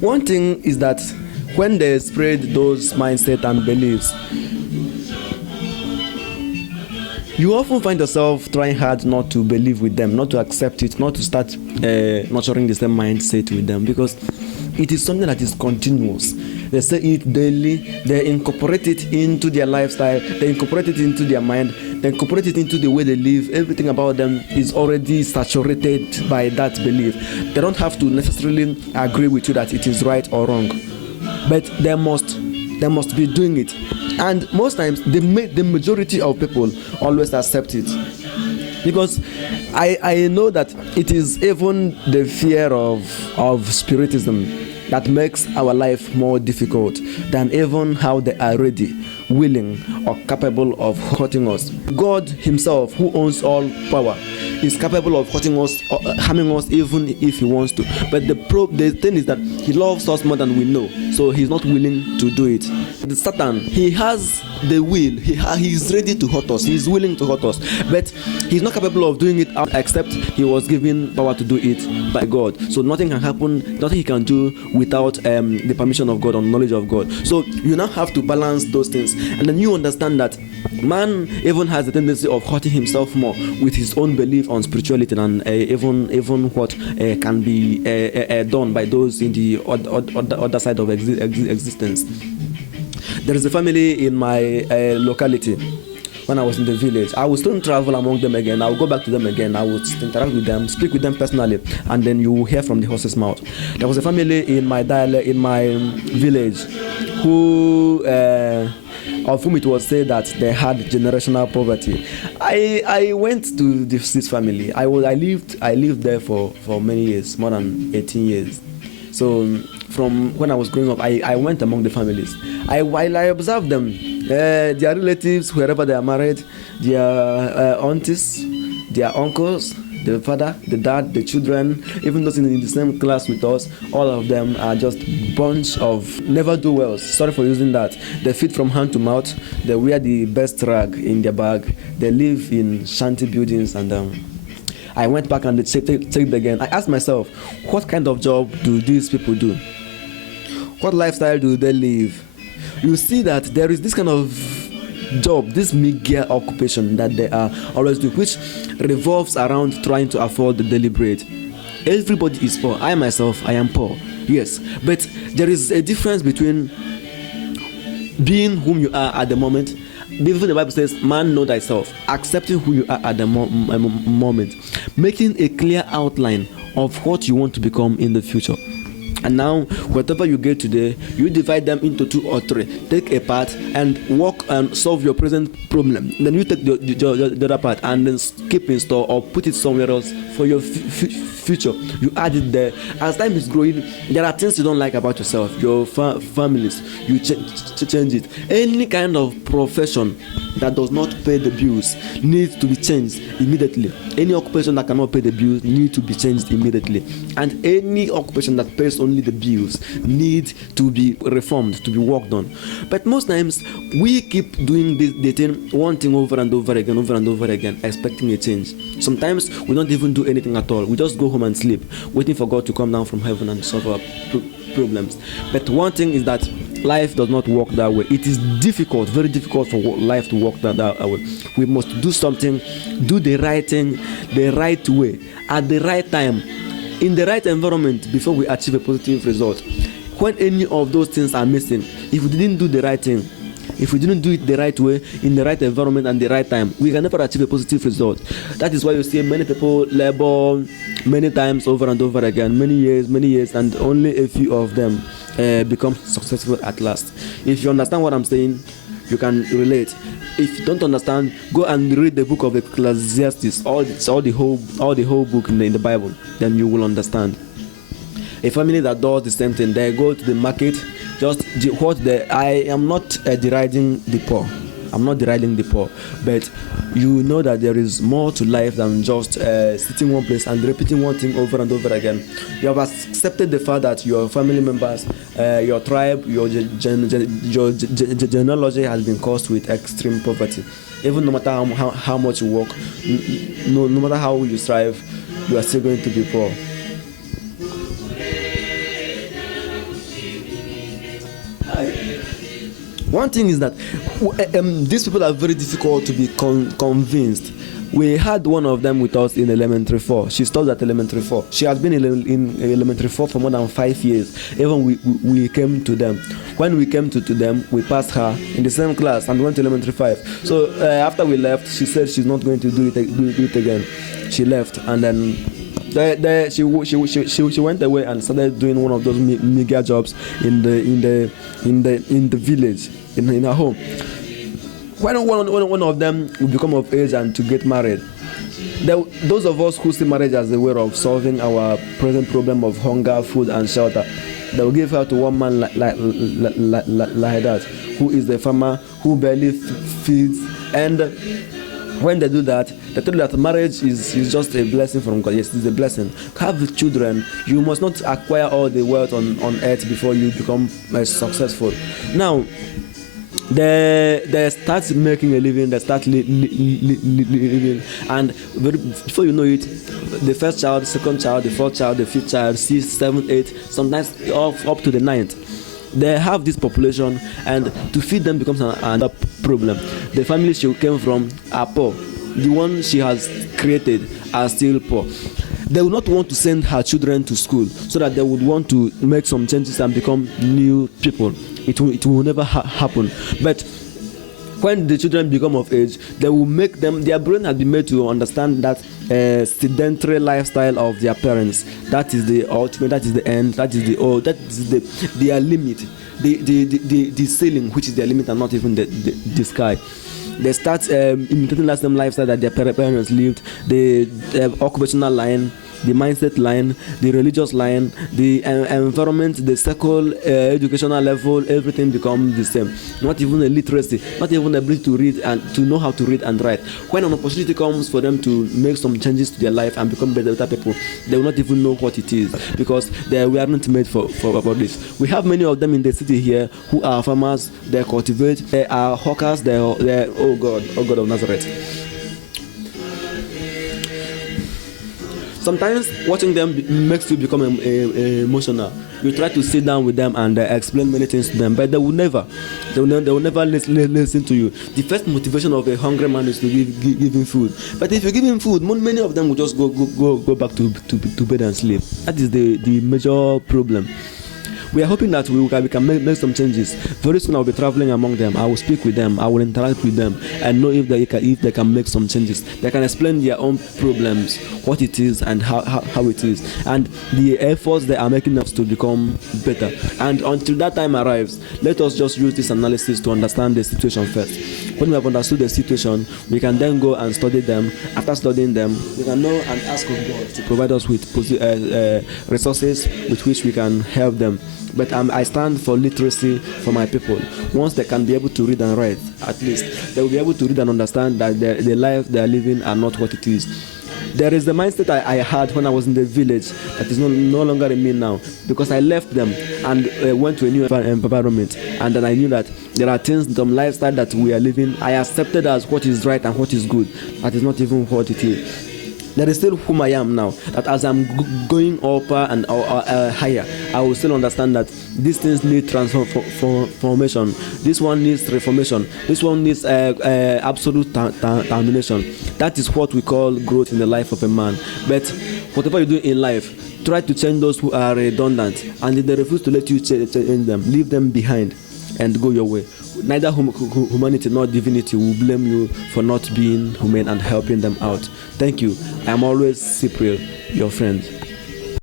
One thing is that when they spread those mindset and beliefs, you often find yourself trying hard not to believe with them, not to accept it, not to start nurturing the same mindset with them, because it is something that is continuous. They say it daily, they incorporate it into their lifestyle, they incorporate it into their mind, they incorporate it into the way they live. Everything about them is already saturated by that belief. They don't have to necessarily agree with you that it is right or wrong, but they must be doing it. And most times the majority of people always accept it, because I know that it is even the fear of spiritism that makes our life more difficult than even how they are ready, willing, or capable of hurting us. God himself, who owns all power, is capable of hurting us or harming us even if he wants to. But the thing is that he loves us more than we know, so he's not willing to do it. The Satan, he has the will, he is ready to hurt us, he is willing to hurt us, but he's not capable of doing it except he was given power to do it by God. So nothing can happen, nothing he can do without the permission of God or knowledge of God. So you now have to balance those things, and then you understand that man even has the tendency of hurting himself more with his own belief on spirituality than even what can be done by those in the other side of existence. There is a family in my locality. When I was in the village, I would still travel among them again. I would go back to them again. I would interact with them, speak with them personally, and then you will hear from the horse's mouth. There was a family in my village who of whom it was said that they had generational poverty. I went to this family. I lived there for many years, more than 18 years. So from when I was growing up, I went among the families. While I observed them, their relatives, wherever they are married, their aunties, their uncles, the father, the dad, the children, even those in the same class with us, all of them are just bunch of never-do-wells. Sorry for using that. They feed from hand to mouth. They wear the best rag in their bag. They live in shanty buildings, and I went back and checked again. I asked myself, what kind of job do these people do? What lifestyle do they live? You see that there is this kind of job, this mid-gear occupation that they are always doing, which revolves around trying to afford the daily bread. Everybody is poor. I myself, I am poor. Yes, but there is a difference between being whom you are at the moment. Even the Bible says, man know thyself, accepting who you are at the moment, making a clear outline of what you want to become in the future. And now, whatever you get today, you divide them into 2 or 3. Take a part and work and solve your present problem. Then you take the other part and then keep in store or put it somewhere else for your future. You add it there. As time is growing, there are things you don't like about yourself, your families. You change it. Any kind of profession that does not pay the bills needs to be changed immediately. Any occupation that cannot pay the bills needs to be changed immediately. And any occupation that pays only the bills need to be reformed, to be worked on. But most times we keep doing the thing, one thing over and over again, expecting a change. Sometimes we don't even do anything at all. We just go home and sleep, waiting for God to come down from heaven and solve our problems. But one thing is that life does not work that way. It is difficult, very difficult for life to work that way. We must do something, do the right thing, the right way, at the right time, in the right environment before we achieve a positive result. When any of those things are missing, if we didn't do the right thing, if we didn't do it the right way, in the right environment and the right time, we can never achieve a positive result. That is why you see many people labor many times over and over again, many years, and only a few of them become successful at last. If you understand what I'm saying, you can relate. If you don't understand, go and read the book of Ecclesiastes, all the whole book in the Bible, then you will understand. A family that does the same thing, they go to the market, I am not deriding the poor. I'm not deriding the poor, but you know that there is more to life than just sitting one place and repeating one thing over and over again. You have accepted the fact that your family members, your tribe, your genealogy has been cursed with extreme poverty. Even no matter how much you work, no matter how you strive, you are still going to be poor. One thing is that these people are very difficult to be convinced. We had one of them with us in elementary 4. She stopped at elementary 4. She has been in elementary 4 for more than 5 years. Even we came to them. When we came to them, we passed her in the same class and went to elementary 5. So after we left, she said she's not going to do it again. She left, and then she went away and started doing one of those mega jobs in the village, in her home. When one of them will become of age and to get married, those of us who see marriage as a way of solving our present problem of hunger, food, and shelter, they will give her to one man like that, who is the farmer who barely feeds. And when they do that, they tell you that marriage is just a blessing from God. Yes, it's a blessing. Have children. You must not acquire all the wealth on earth before you become successful. Now, they start making a living, they start living, and before you know it, the first child, the second child, the fourth child, the fifth child, sixth, seventh, eighth, sometimes up to the ninth. They have this population, and to feed them becomes another problem. The family she came from are poor. The one she has created are still poor. They will not want to send her children to school, so that they would want to make some changes and become new people. It will never happen. But when the children become of age, they will make them, their brain has been made to understand that sedentary lifestyle of their parents. That is the ultimate, that is the end, that is their limit, the ceiling, which is their limit, and not even the sky. They start imitating the same lifestyle that their parents lived, the occupational line, the mindset line, the religious line, the environment, the circle, educational level, everything becomes the same. Not even a literacy, not even the ability to read and to know how to read and write. When an opportunity comes for them to make some changes to their life and become better people, they will not even know what it is, because we aren't made for about this. We have many of them in the city here who are farmers. They cultivate. They are hawkers. They're oh God of Nazareth. Sometimes watching them makes you become emotional. You try to sit down with them and explain many things to them, but they will never listen to you. The first motivation of a hungry man is to give him food. But if you give him food, many of them will just go back to bed and sleep. That is the major problem. We are hoping that we can make some changes. Very soon I will be traveling among them. I will speak with them. I will interact with them and know if they can make some changes. They can explain their own problems, what it is and how it is, and the efforts they are making us to become better. And until that time arrives, let us just use this analysis to understand the situation first. When we have understood the situation, we can then go and study them. After studying them, we can know and ask of God to provide us with resources with which we can help them. But I stand for literacy for my people. Once they can be able to read and write, at least they will be able to read and understand that the life they are living are not what it is. There is the mindset I had when I was in the village that is no longer in me now, because I left them and went to a new environment, and then I knew that there are things, some lifestyle that we are living, I accepted as what is right and what is good. That is not even what it is. There is still whom I am now, that as I'm going upper and higher, I will still understand that these things need transformation. This one needs reformation. This one needs absolute termination. That is what we call growth in the life of a man. But whatever you do in life, try to change those who are redundant, and if they refuse to let you change them, leave them behind and go your way. Neither humanity nor divinity will blame you for not being humane and helping them out. Thank you. I am always Cypriel, your friend.